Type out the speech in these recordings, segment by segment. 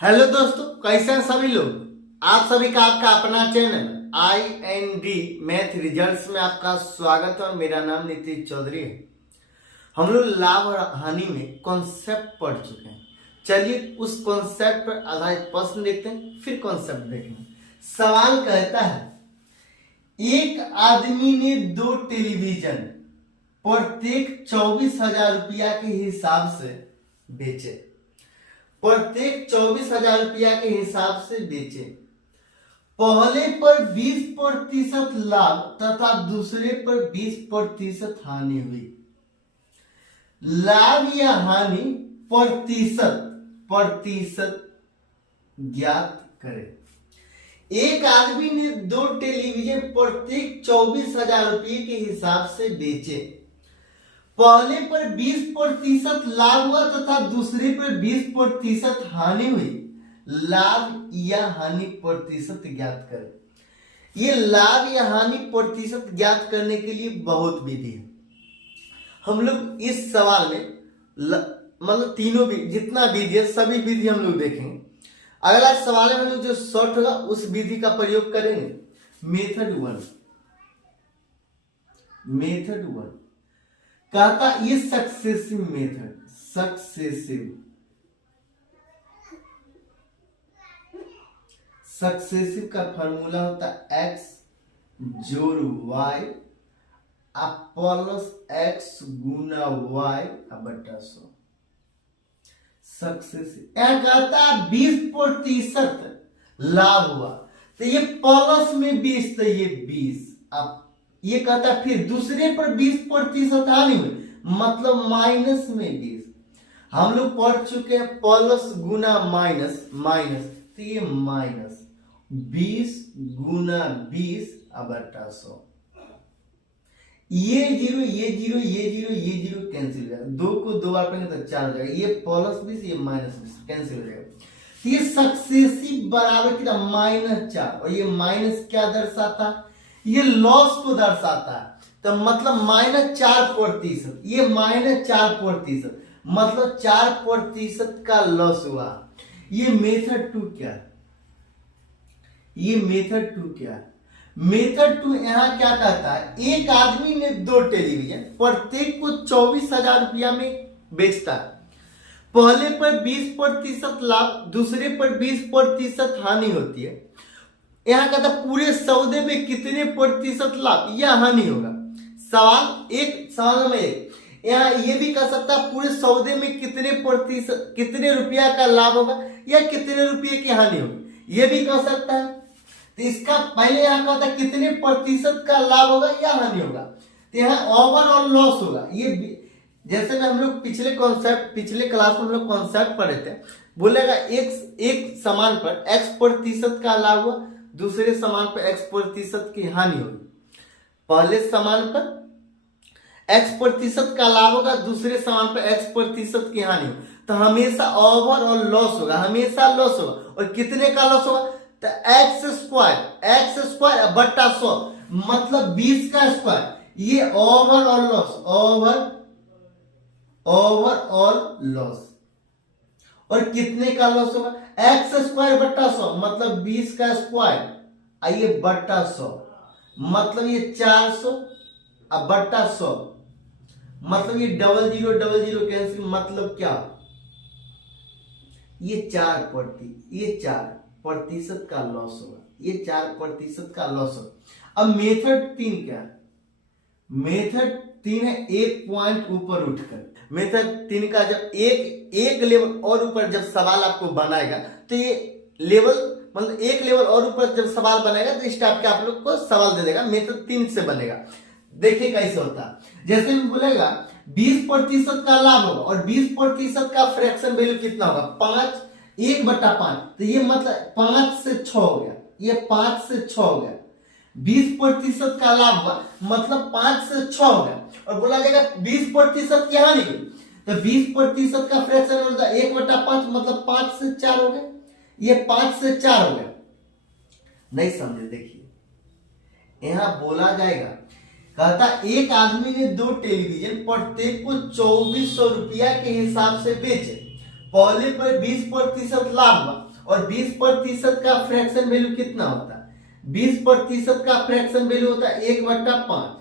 Hello दोस्तों, कैसे हैं सभी लोग। आप सभी का आपका अपना चैनल IND मैथ रिजल्ट्स में आपका स्वागत है और मेरा नाम नीतीश चौधरी है। हम लोग लाभ और हानि में कॉन्सेप्ट पढ़ चुके हैं। चलिए उस कॉन्सेप्ट पर आधारित प्रश्न देखते हैं, फिर कॉन्सेप्ट देखेंगे। सवाल कहता है, एक आदमी ने 2 टेलीविजन प्रत्येक 24,000 रुपया के हिसाब से बेचे। प्रत्येक 24,000 रुपया के हिसाब से बेचे। पहले पर 20% लाभ तथा दूसरे पर 20% हानि हुई। लाभ या हानि प्रतिशत ज्ञात करें। एक आदमी ने 2 टेलीविजन प्रत्येक 24,000 रुपये के हिसाब से बेचे। पहले पर 20% लाभ हुआ तथा दूसरे पर 20% हानि हुई। लाभ या हानि प्रतिशत ज्ञात करें। ये लाभ या हानि प्रतिशत ज्ञात करने के लिए बहुत विधि है। हम लोग इस सवाल में मतलब तीनों भी जितना विधि है सभी विधि हम लोग देखेंगे। अगला सवाल में हम लोग जो शॉर्ट होगा उस विधि का प्रयोग करेंगे। मेथड वन कहता ये सक्सेसिव मेथड। सक्सेसिव का फॉर्मूला होता है x जोड़ y प्लस x गुना y बटा 100। सक्सेसिव यह कहता 20% लाभ हुआ तो ये प्लस में 20 तो ये 20। अब ये कहता फिर दूसरे पर 20% हानि हुई मतलब माइनस में 20। हम लोग पढ़ चुके हैं प्लस गुना माइनस तो ये माइनस 20 गुना 20 बटा 100। ये जीरो कैंसिल हो जाएगा। 2 को 2 बार पढ़ेंगे तो 4 हो जाएगा। ये प्लस 20 ये माइनस 20 कैंसिल हो जाएगा। ये सक्सेसिव बराबर कितना -4 और ये माइनस क्या दर्शाता, ये लॉस को दर्शाता है। तो मतलब -4%। ये -4% मतलब 4% का लॉस हुआ। ये मेथड 2 क्या है? मेथड 2 यहां क्या कहता है, एक आदमी ने 2 टेलीविजन प्रत्येक को 24,000 रुपया में बेचता है। पहले पर 20% लाभ दूसरे पर 20% हानि होती है। यहां कहता पूरे सौदे में कितने प्रतिशत लाभ या हानि होगा। सवाल नंबर 1 यहाँ ये भी कह सकता है पूरे सौदे में कितने रुपया का लाभ होगा या कितने रुपये की हानि होगी, ये भी कह सकता है। तो इसका पहले यहाँ कहता कितने प्रतिशत का लाभ होगा या हानि होगा, तो यहाँ ओवरऑल लॉस होगा। ये जैसे में हम लोग पिछले क्लास में हम लोग कॉन्सेप्ट पढ़े थे, बोलेगा एक सामान पर x% का लाभ हुआ दूसरे सामान पर x% की हानि होगी। पहले सामान पर x% का लाभ होगा दूसरे सामान पर x% की हानि होगी। तो हमेशा ओवरऑल लॉस होगा, हमेशा लॉस होगा। और कितने का लॉस होगा, तो x स्क्वायर बटा 100 मतलब 20 का स्क्वायर। ये ओवरऑल लॉस। और कितने का लॉस होगा, x स्क्वायर बटा 100 मतलब 20 का स्क्वायर आइए बटा 100 मतलब ये 400 अब बटा 100 मतलब ये 00 कैंसिल मतलब क्या, ये 4% का लॉस होगा। ये 4% का लॉस होगा। अब मेथड 3 क्या है, मेथड 3 है एक पॉइंट ऊपर उठकर। मेथड 3 का जब एक लेवल और ऊपर जब सवाल आपको बनाएगा तो ये लेवल मतलब एक लेवल और ऊपर जब सवाल बनेगा तो इस टाइप के आप लोग को सवाल दे देगा। मेथड 3 से बनेगा। देखिए कैसे होता है। जैसे में बोलेगा 20% का लाभ होगा और 20% का फ्रैक्शन वैल्यू कितना होगा 1/5। तो ये मतलब 5 से 6 हो गया। ये 5 से 6 हो गया। 20% का लाभ हुआ मतलब 5 से 6 हो गया। और बोला जाएगा 20% की हानि हुई तो 20% का फ्रैक्शन होगा 1/5 मतलब 5 से 4 हो गया। ये 5 से 4 हो गया। नहीं समझे, देखिए यहां बोला जाएगा, कहता एक आदमी ने 2 टेलीविजन प्रत्येक को 2400 रुपया के हिसाब से बेचे। पहले पर 20% लाभ हुआ और 20% का फ्रैक्शन वैल्यू कितना होता है? 20% का फ्रैक्शन वैल्यू होता है 1/5।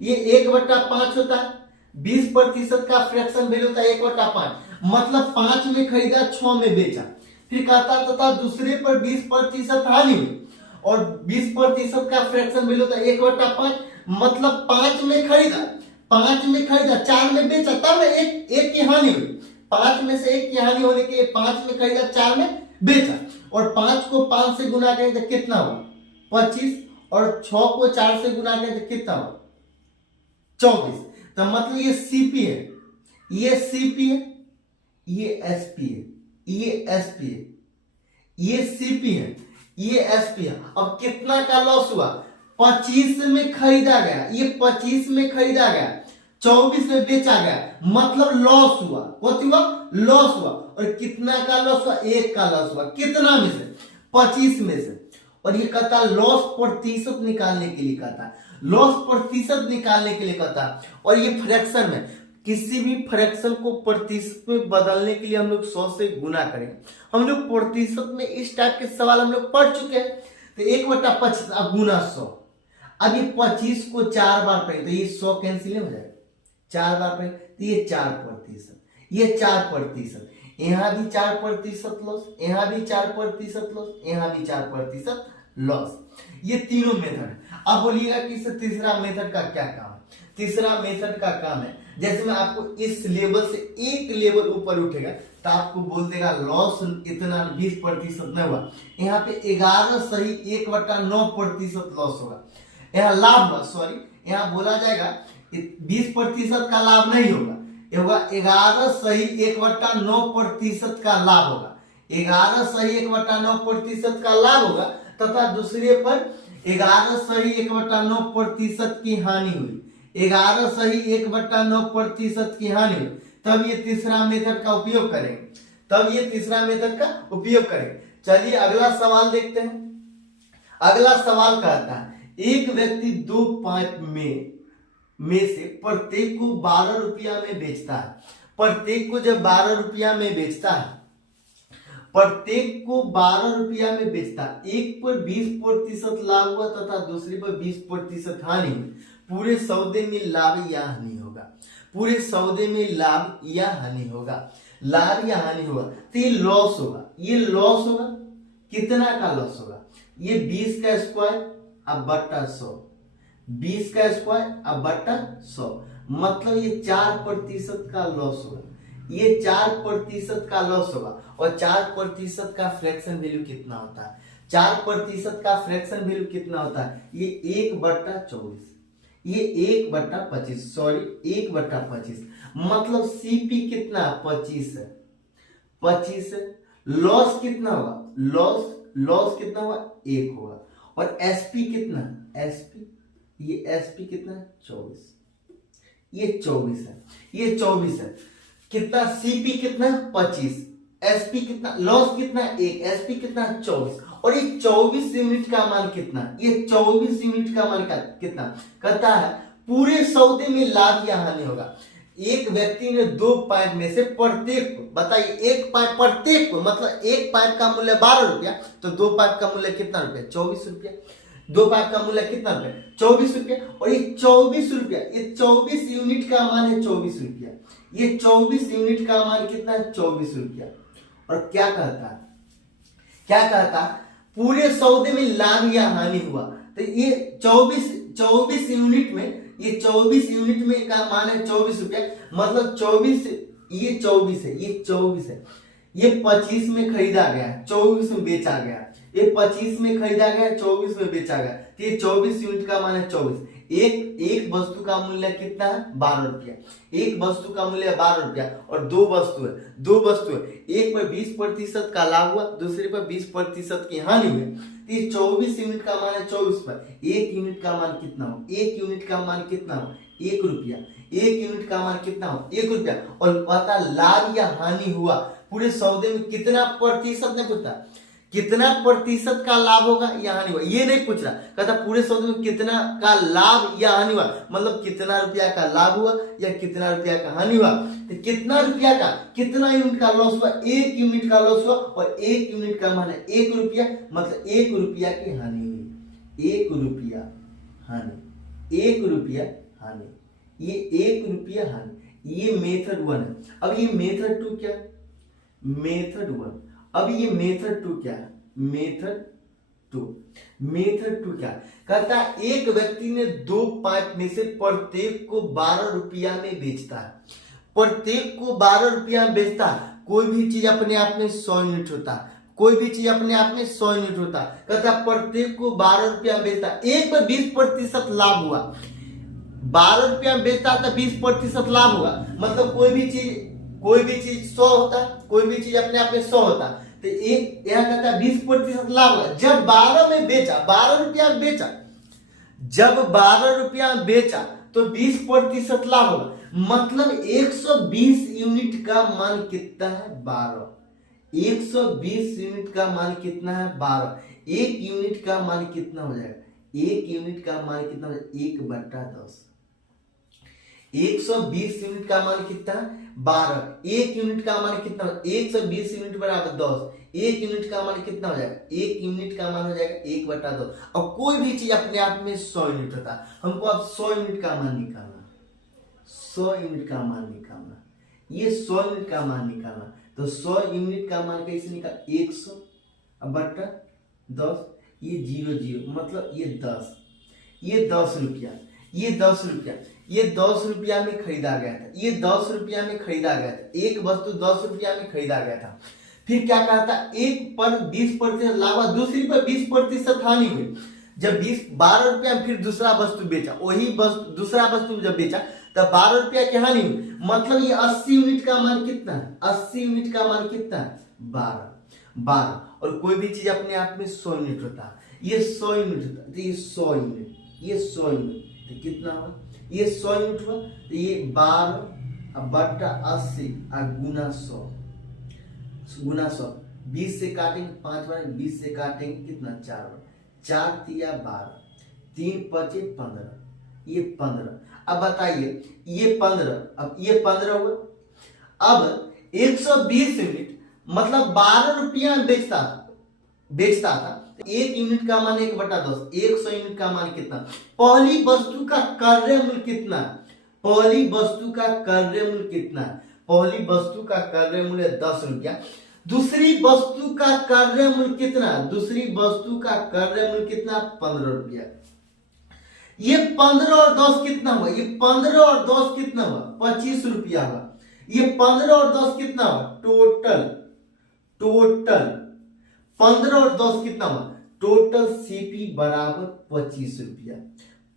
ये 1/5 होता है। 20% का फ्रैक्शन वैल्यू होता है 1/5, मतलब 5 में खरीदा 6 में बेचा। फिर कहता तथा दूसरे पर 20% हानि हुई, और 20% का फ्रैक्शन वैल्यू होता है 1/5, मतलब 5 में खरीदा 4 में बेचा, तब एक की हानि हुई। 5 में से 1 की हानि होने के लिए 5 में खरीदा 4 में बेचा, और 5 को 5 से गुना करें तो कितना हुआ? 25, और 6 को 4 से गुना करें तो कितना हुआ? 24। तो मतलब ये सीपी है, ये सीपी है, ये एसपी है, ये एसपी है, ये सीपी है, ये एसपी है। अब कितना का लॉस हुआ? 25 में खरीदा गया, ये 25 में खरीदा गया, 24 में बेचा गया, मतलब लॉस हुआ। क्या हुआ? लॉस हुआ। और कितना का लॉस हुआ? 1 का लॉस हुआ। कितना में से? 25 में से। और ये कहता है लॉस प्रतिशत निकालने के लिए कहता है, लॉस प्रतिशत निकालने के लिए कहता है। और ये फ्रैक्शन में, किसी भी फ्रैक्शन को प्रतिशत में बदलने के लिए हम लोग 100 से गुना करेंगे। हम लोग प्रतिशत में इस टाइप के सवाल हम लोग पढ़ चुके हैं। तो 1/25 अब गुना 100। अब ये 25 को 4 बार पढ़े तो ये 100 कैंसिल हो जाएगा। 4 बार पढ़े तो ये 4%, ये 4%, यहां भी 4% लॉस, यहां भी 4% लॉस, यहां भी 4% लॉस। ये तीनों मेथड। अब बोलिएगा कि इस तीसरा मेथड का क्या काम है? तीसरा मेथड का काम है, जैसे मैं आपको इस लेवल से एक लेवल ऊपर उठेगा तो आपको बोल देगा लॉस इतना 20% नहीं हुआ, यहाँ पे 11 सही 1/9% लॉस होगा। यहाँ लाभ हुआ, सॉरी, यहाँ बोला जाएगा 20% का लाभ नहीं होगा, ये होगा 11 सही 1/9% का लाभ होगा। 11 सही 1/9% का लाभ होगा, तथा दूसरे पर 11 सही 1/9% की हानि हुई। 11 सही 1/9% की हानि हुई, तब ये तीसरा मेथड का उपयोग करेंगे, तब ये तीसरा मेथड का उपयोग करेंगे। चलिए अगला सवाल देखते हैं। अगला सवाल कहता है एक व्यक्ति 2 पाइप में से प्रत्येक को 12 रुपया में बेचता है। प्रत्येक को जब 12 रुपया में बेचता है, प्रत्येक को 12 रुपया में बेचता है, एक पर 20% लाभ हुआ तथा दूसरे पर 20% हानि हुई। पूरे सौदे में लाभ या हानि होगा। पूरे सौदे में लाभ या हानि होगा। लाभ या हानि होगा तो ये लॉस होगा। ये लॉस होगा। कितना का लॉस होगा? ये 20 का स्क्वायर अब बट्टा 100, 20 का स्क्वायर अब बट्टा 100, मतलब ये 4% का लॉस होगा। ये 4% का लॉस होगा। और 4% का फ्रैक्शन वैल्यू कितना होता है? 4% का फ्रैक्शन वैल्यू कितना होता है? ये 1/24, ये 1/25, सॉरी 1/25, मतलब सीपी कितना? 25 है, 25 है। लॉस कितना होगा? लॉस कितना होगा? 1 होगा। और एसपी कितना? ये एसपी कितना? 24, ये 24 है, ये 24 है। कितना? सीपी कितना? 25, एसपी कितना? लॉस कितना? 1, एसपी कितना? 24। और ये 24 यूनिट का मान कितना? ये 24 यूनिट का मान कितना? कहता है पूरे सौदे में लाभ या हानि होगा। एक व्यक्ति ने 2 पाइप में से प्रत्येक को, बताइए, एक पाइप प्रत्येक को, मतलब एक पाइप का मूल्य 12 रुपया, तो 2 पाइप का मूल्य कितना रुपया? 24 रुपया। 2 पाइप का मूल्य कितना रुपया? 24 रुपया। और ये 24 रुपया, ये 24 यूनिट का मान है 24 रुपया। ये 24 यूनिट का मान कितना है? 24 रुपया। और क्या कहता है? क्या कहता है? पूरे सौदे में लाभ या हानि हुआ। तो ये 24 यूनिट में, ये 24 यूनिट में का मान है 24 रुपया, मतलब 24, ये 24 है, ये 24 है। ये 25 में खरीदा गया, 24 में बेचा गया। ये 25 में खरीदा गया, 24 में बेचा गया, तो ये 24 यूनिट का मान है 24। एक वस्तु का मूल्य कितना है? 12 रुपया। एक वस्तु का मूल्य 12 रुपया, और 2 वस्तु है, 2 वस्तु है। एक पर 20% का लाभ हुआ, दूसरे पर 20% की हानि हुई, तो ये 24 यूनिट का मान है 24 पर। 1 यूनिट का मान कितना हो? 1 यूनिट का मान कितना हो? 1 रुपया। 1 यूनिट का मान कितना हो? 1 रुपया। और पता लाभ या हानि हुआ पूरे सौदे में कितना प्रतिशत ने पूछता, कितना प्रतिशत का लाभ होगा या हानि हुआ, ये नहीं पूछ रहा, कहता पूरे शब्द में कितना का लाभ या हानि हुआ, मतलब कितना रुपया का लाभ हुआ या कितना रुपया का हानि हुआ। तो कितना रुपया का, कितना यूनिट का लॉस हुआ, 1 यूनिट का लॉस हुआ, और 1 यूनिट का मान है 1 रुपया, मतलब 1 रुपया की हानि हुई, 1 रुपया हानि, 1 रुपया हानि, ये 1 रुपया हानि। ये मेथड 1 है। अब ये मेथड 2 क्या, मेथड 1। अब ये मेथड 2 क्या है, मेथड 2, मेथड 2 क्या कहता है, एक व्यक्ति ने 2 पाइप में से प्रत्येक को 12 रुपया में बेचता है, प्रत्येक को 12 रुपया में बेचता है। कोई भी चीज अपने आप में 100 यूनिट होता है, कोई भी चीज अपने आप में 100 यूनिट होता है, कहता है प्रत्येक को 12 रुपया में बेचता है, एक पर 20% लाभ हुआ, 12 रुपया में बेचता है तो 20% लाभ हुआ, मतलब कोई भी चीज 100 होता है, कोई भी चीज अपने आप में 100 होता है, तो एक यहां कहता है 20% लाभ हुआ। जब 12 में बेचा, 12 रुपया में बेचा, जब 12 रुपया में बेचा तो 20% लाभ होगा, मतलब 120 यूनिट का मान कितना है, 12। 120 यूनिट का मान कितना है, 12। 1 यूनिट का मान कितना हो जाएगा, 1 यूनिट का मान कितना हो जाएगा, 1/10। 120 यूनिट का मान कितना है, 12। 1 यूनिट का मान कितना, 120 यूनिट बराबर 10। 1 यूनिट का मान कितना हो जाएगा, 1 यूनिट का मान हो जाएगा 1/10। और कोई भी चीज अपने आप में 100 यूनिट होता है, हमको अब 100 यूनिट का मान निकालना, 100 यूनिट का मान निकालना, ये 100 यूनिट का मान निकालना। तो 100 यूनिट का मान कैसे निकाल, 100/10, ये 0 मतलब ये 10, ये 10 रुपया, ये 10 रुपया, ये 10 रुपया में खरीदा गया था, ये 10 रुपया में खरीदा गया था, एक वस्तु 10 रुपया में खरीदा गया था। फिर क्या कहा था, एक पर 20% लाभ हुआ, दूसरी पर 20% हानि हुई। जब 12 रुपया में फिर दूसरा वस्तु बेचा, वही दूसरा वस्तु जब बेचा तब 12 रुपया की हानि हुई, मतलब ये 80 यूनिट का मान कितना है, 80 यूनिट का मान कितना है, 12। और कोई भी चीज अपने आप में 100 यूनिट होता है, ये 100 यूनिट होता है, तो ये 100 यूनिट, ये 100 यूनिट, तो कितना हुआ, ये 100 यूनिट हुआ, तो ये 12/80 गुना 100, 20 से काटेंगे 5 बार, 20 से काटेंगे कितना, 4 बार, 4 तिया 12, 3 5 15, ये 15। अब बताइए ये 15, अब ये 15 हुआ। अब 120 यूनिट मतलब 12 रुपया में बेचता था, 1 यूनिट का मान 1/10, 100 यूनिट का मान कितना, पहली वस्तु का क्रय मूल्य कितना, पहली वस्तु का क्रय मूल्य कितना, पहली वस्तु का क्रय मूल्य 10 रुपया, दूसरी वस्तु का क्रय मूल्य कितना, दूसरी वस्तु का क्रय मूल्य कितना, 15 रुपया। ये 15 और 10 कितना हुआ, ये 15 और 10 कितना हुआ, 25 रुपया हुआ। ये 15 और 10 कितना हुआ, टोटल 15 और 10 कितना हुआ, टोटल सीपी बराबर 25 रुपया,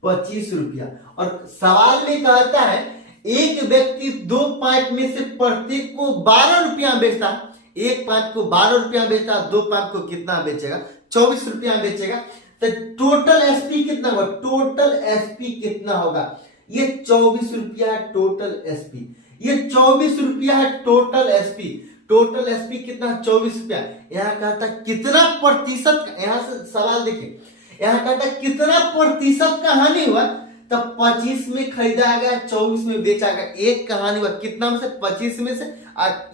25 रुपया। और सवाल में कहता है एक व्यक्ति 2 पाइप में से प्रत्येक को 12 रुपया बेचता, एक पाइप को 12 रुपया बेचता, 2 पाइप को कितना बेचेगा, 24 रुपया बेचेगा। तो टोटल एसपी कितना होगा, टोटल एसपी कितना होगा, ये 24 रुपया है टोटल एसपी, ये 24 रुपया है टोटल एसपी। टोटल एसपी कितना, 24 रुपया। यहाँ कहता कितना प्रतिशत, यहाँ से सवाल देखिए, यहाँ कहता कितना प्रतिशत का हानि हुआ, तब 25 में खरीदा गया, 24 में बेचा गया, एक का हानि हुआ कितना में से, 25 में से।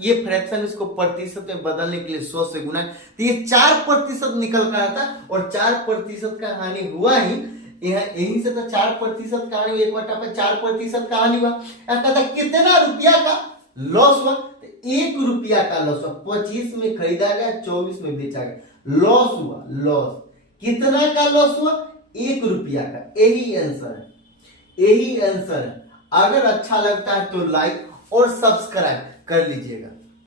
ये फ्रैक्शन इसको प्रतिशत में बदलने के लिए 100 से गुना, तो ये 4% निकल कर आता, और 4% का हानि हुआ ही, यहीं से तो 4% का हानि, 1/4% का हानि हुआ। कहता कितना रुपया का लॉस हुआ, 1 रुपया का लॉस हुआ, 25 में खरीदा गया, 24 में बेचा गया, लॉस हुआ, लॉस कितना का लॉस हुआ, 1 रुपया का। यही आंसर है, यही आंसर है। अगर अच्छा लगता है तो लाइक और सब्सक्राइब कर लीजिएगा।